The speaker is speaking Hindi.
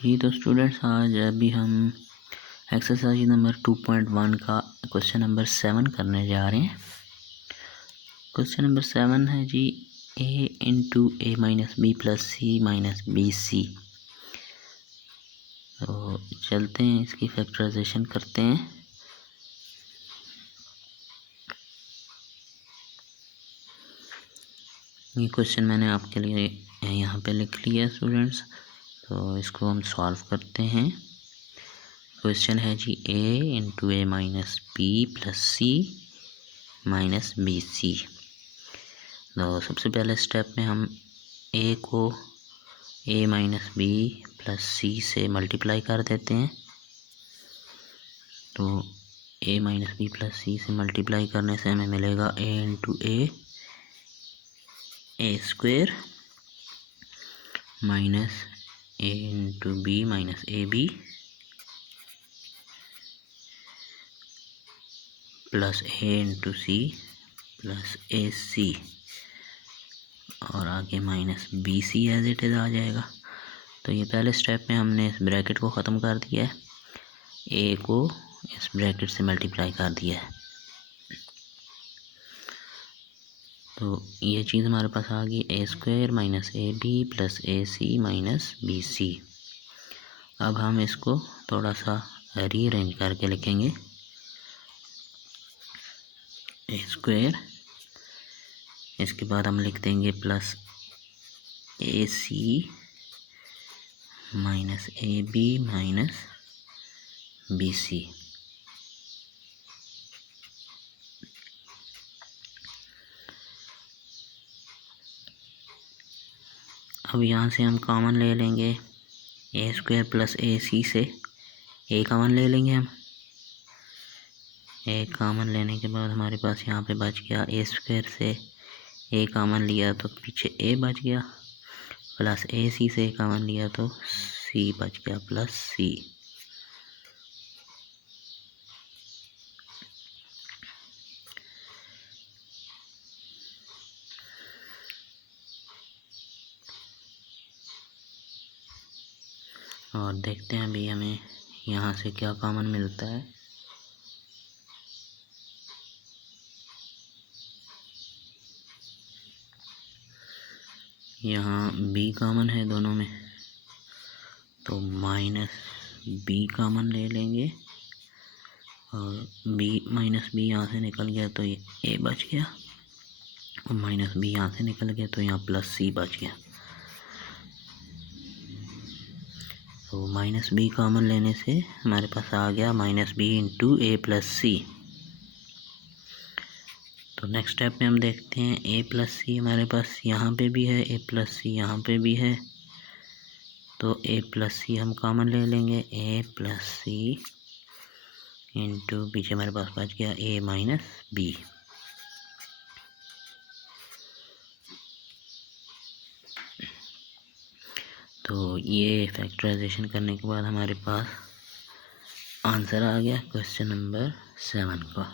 जी तो स्टूडेंट्स, आज अभी हम एक्सरसाइज नंबर 2.1 का क्वेश्चन नंबर 7 करने जा रहे हैं। क्वेश्चन नंबर 7 है जी a into A minus B plus C minus B C. तो चलते हैं, इसकी फैक्टराइजेशन करते हैं। ये क्वेश्चन मैंने आपके लिए यहाँ पे लिख लिया स्टूडेंट्स, तो इसको हम सॉल्व करते हैं। क्वेश्चन है जी a into A minus B plus C minus B C. तो सबसे पहले स्टेप में हम a को a minus B plus C से मल्टीप्लाई कर देते हैं। तो a minus B plus C से मल्टीप्लाई करने से हमें मिलेगा a into A square minus a into B minus A B plus A into C plus A C, और आगे minus B C as it is आ जाएगा। तो ये पहले स्टेप में हमने इस ब्रैकेट को ख़त्म कर दिया है, ए को इस ब्रैकेट से मल्टीप्लाई कर दिया है। तो ये चीज़ हमारे पास आ गई A square minus A B plus A C minus B C. अब हम इसको थोड़ा सा रीअरेंज करके लिखेंगे। ए स्क्वायर, इसके बाद हम लिख देंगे plus A C minus A B minus B C. अब यहाँ से हम कॉमन ले लेंगे ए स्क्वायर प्लस ए सी से ए कॉमन ले लेंगे हम। ए कॉमन लेने के बाद हमारे पास यहाँ पे बच गया ए स्क्वायर से ए कॉमन लिया तो पीछे ए बच गया, प्लस ए सी से ए कॉमन लिया तो सी बच गया प्लस सी। और देखते हैं अभी हमें यहाँ से क्या कॉमन मिलता है। यहाँ b कॉमन है दोनों में, तो माइनस b कॉमन ले लेंगे, और b माइनस b यहाँ से निकल गया तो ये a बच गया, और माइनस b यहाँ से निकल गया तो यहाँ प्लस c बच गया। तो माइनस b कॉमन लेने से हमारे पास आ गया माइनस b इंटू ए प्लस सी। तो नेक्स्ट स्टेप में हम देखते हैं a प्लस सी हमारे पास यहाँ पे भी है, a प्लस सी यहाँ पे भी है, तो a प्लस सी हम कॉमन ले लेंगे, a प्लस सी इंटू पीछे हमारे पास बच गया a माइनस बी। तो ये फैक्टराइजेशन करने के बाद हमारे पास आंसर आ गया क्वेश्चन नंबर 7 का।